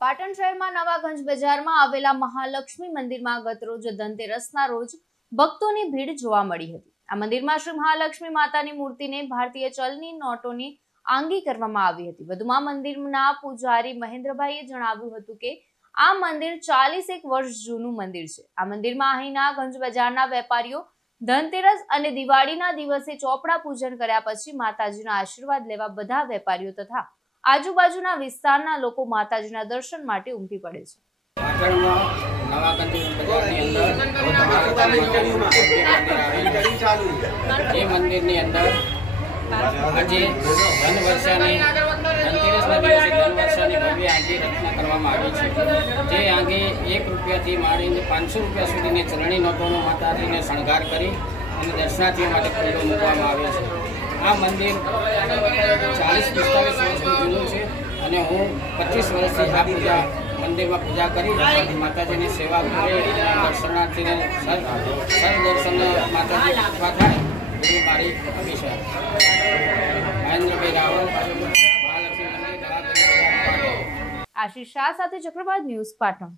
પાટણ શહેરમાં નવાગંજ બજારમાં આવેલા મહાલક્ષ્મી મંદિરમાં ગતરોજ ધનતેરસના રોજ ભક્તોની ભીડ જોવા મળી હતી। આ મંદિરમાં શ્રી મહાલક્ષ્મી માતાની મૂર્તિને ભારતીય ચલની નોટોની આંગી કરવામાં આવી હતી। વધુમાં મંદિરના પૂજારી મહેન્દ્રભાઈએ જણાવ્યું હતું કે આ મંદિર 41 વર્ષ જૂનું મંદિર છે। આ મંદિરમાં અહીંના ગંજ બજારના વેપારીઓ ધનતેરસ અને દિવાળીના દિવસે ચોપડા પૂજન કર્યા પછી માતાજીના આશીર્વાદ લેવા બધા વેપારીઓ તથા આજુબાજુના વિસ્તારના લોકો માતાજીના દર્શન માટે ઉમટી પડે છે। મંદિરની અંદર આજે ધનવર્ષાની ધનતેરસના દિવસે ધનવર્ષાની ભવ્ય આંગી રચના કરવામાં આવી છે। જે આંગી 1 રૂપિયાથી માંડીને 500 રૂપિયા સુધીની ચલણી નોટોનો માતાજીને શણગાર કરી અને દર્શનાર્થીઓ માટે ખુલ્લો મૂકવામાં આવે છે। આ મંદિર 40-45 વર્ષનું જૂનું છે અને હું 25 વર્ષથી આ મંદિરમાં પૂજા કરી માતાજીની સેવા કરી દર્શનાર્થીને સર્વદર્શન માતાજી કૃપા થાય એવી મારી અભિષા। મહેન્દ્રભાઈ રાવલ, મહાલક્ષ્મી મંદિર। આશીષ શાહ સાથે ચક્રવાત ન્યૂઝ પાટણ।